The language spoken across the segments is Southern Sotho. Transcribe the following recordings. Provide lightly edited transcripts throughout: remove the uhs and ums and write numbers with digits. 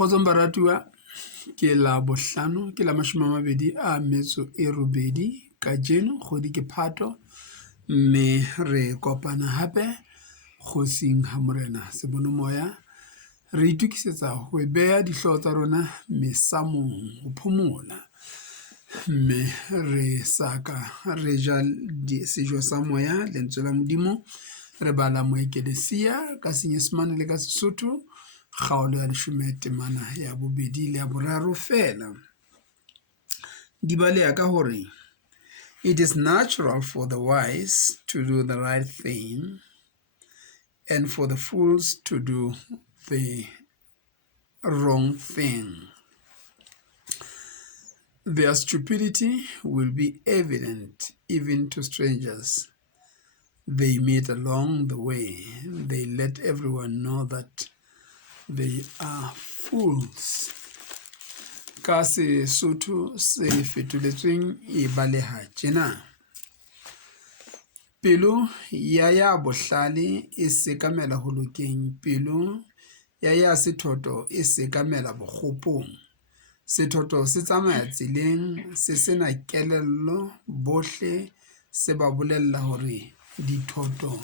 Kgotsong baratuwa, ke la bohlano ke la 28 ka jeno kgwedi ke Phato, mme re kopana hape kgosing ha Morena Sebonomoya re itukisetsa ho beha dihlooho tsa rona mesamong ho phomola, mme re saka re ja sejo sa moya lentswe la Modimo, re bala moekelesia ka Senyesemane le ka Sesotho, kgaolo ya 10 ya 2 le ya 3 fela. Di baleha ka hore it is natural for the wise to do the right thing and for the fools to do the wrong thing. Their stupidity will be evident even to strangers they meet along the way. They let everyone know that they are fools. Ka Sesotho se fetoletsweng e baleha tjena: pelo ya bohlale e sekamela ho lokeng, pelo ya sethoto e sekamela bokgopong. Sethoto se tsamaya tseleng, se sena kelello, bohle se ba bolella hore dithoto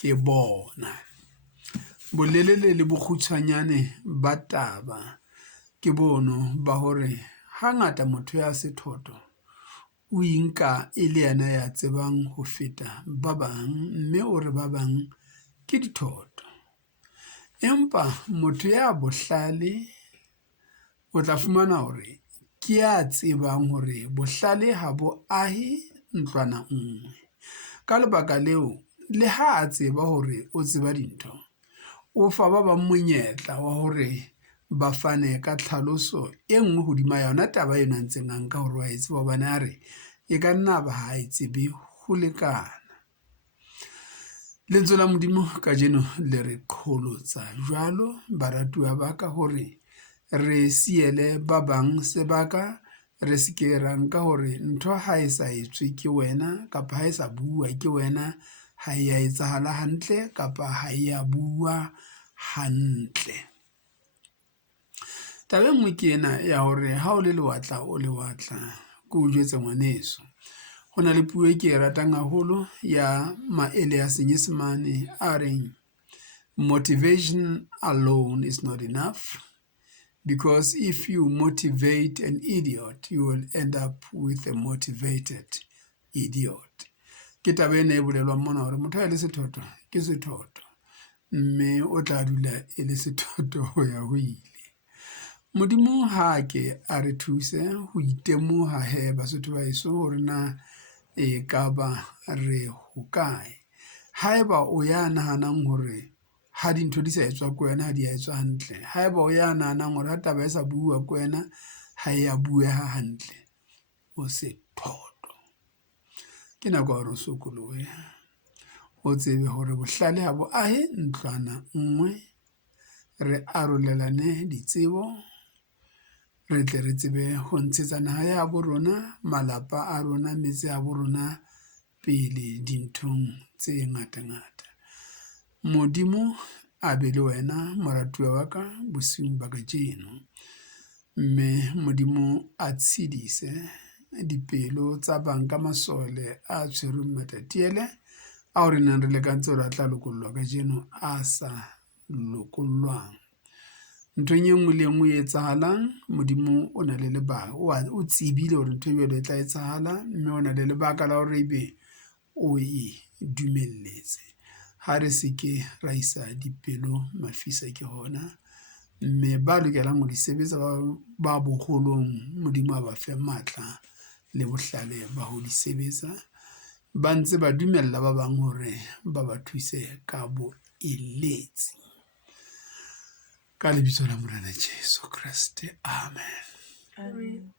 ke bona. Bolelele le bokgutshwanyane ba taba ke bono ba hore hangata motho ya sethoto o inka e le yena ya tsebang ho feta ba bang, mme o re ba bang ke dithoto. Empa motho ya bohlale o tla fumana hore ke ya tsebang hore bohlale ha bo ahe ntlwana nngwe. Ka lebaka leo, le ha a tseba hore o tseba dintho, o fa ba bang monyetla wa hore ba fane ka tlhaloso e nngwe hodima yona taba ena ntseng a nka hore wa e tseba, hobane a re e ka nna ba ha e tsebe ho lekana. Lentswe la Modimo kajeno le re qholotsa jwalo baratuwa ba ka hore re siele ba bang sebaka, re se ke ra nka hore ntho ha e sa etswe ke wena, kapa ha e sa bua ke wena, ha e ya etsahala hantle, kapa ha e ya bua hantle. Taba e nngwe ke ena ya hore ha o le lewatla o lewatla, ke o jwetse ngwaneso, ho na le puo e ke e ratang haholo ya maele ya Senyesemane a reng motivation alone is not enough, because if you motivate an idiot, you will end up with a motivated idiot. Ke taba ena e bolelwang mona hore motho a le sethoto ke sethoto, mme o tla dula e le sethoto ho ya ho ile. Modimo ha ke a re thuse ho itemoha he Basotho ba heso hore na e ka ba re hokae. Haeba o ya nahanang hore ha dintho di sa etswa ko wena ha di a etswa hantle, haeba o ya nahanang hore ha taba e sa bua ko wena ha e ya bueha hantle, o sethoto. Ke nako ya hore o sokolohe, o tsebe hore bohlale ha bo ahe ntlwana nngwe, re arolelane ditsebo, re tle re tsebe ho ntshetsa naha ya bo rona, malapa a rona, metse ya bo rona pele dinthong tse ngata-ngata. Modimo a be le wena moratuwa wa ka bosiung ba kajeno, mme Modimo a tshedise dipelo tsa bang ka masole a tshwerweng matatiele ao re nang re lekantse hore a tla lokollwa kajeno a sa lokollwang. Nthong e nngwe le nngwe e etsahalang, Modimo o na le lebaka, o tsebile hore ntho e tla etsahala, mme o na le lebaka la hore ebe o e dumelletse. Ha re se ke ra isa dipelo mafisa ke hona, mme ba lokelang ho di sebetsa ba boholong, Modimo a ba fe matla le bohlale ba ho di sebetsa, ba ntse ba dumella ba bang hore ba ba thuse ka boeletsi. Ka lebitso la Morena Jesu Kriste, amen.